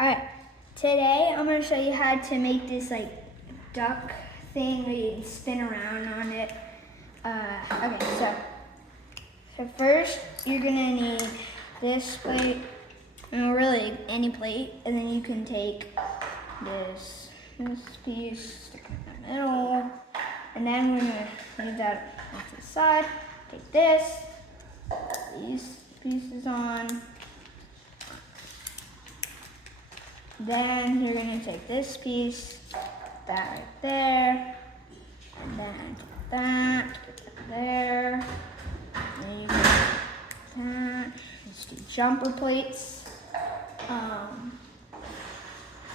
Alright, today I'm going to show you how to make this like duck thing where you can spin around on it. Okay, so first you're going to need this plate, and really any plate, and then you can take this piece, stick it in the middle, and then we're going to leave that off to the side. Take this, put these pieces on. Then you're going to take this piece, that right there, and then take that, put that there. And then you can take that. Let's do jumper plates.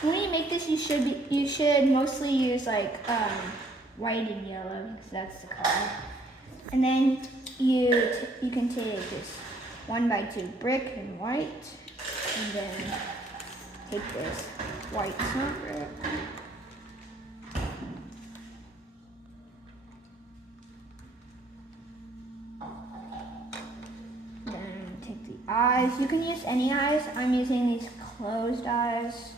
When you make this, you should mostly use like white and yellow because that's the color. And then you can take this 1x2 brick in white, and then take this white brick. Then take the eyes. You can use any eyes. I'm using these closed eyes.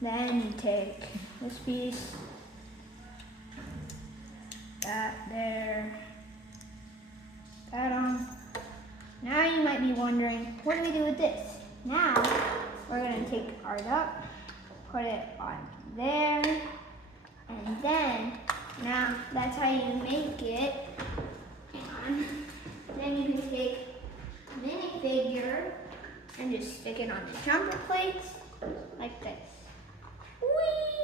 Then you take this piece, that there, that on. Now you might be wondering, what do we do with this? Now, we're going to take our duck, put it on there, and then, now that's how you make it. And then you can take a minifigure and just stick it on the jumper plates, like this. Whee!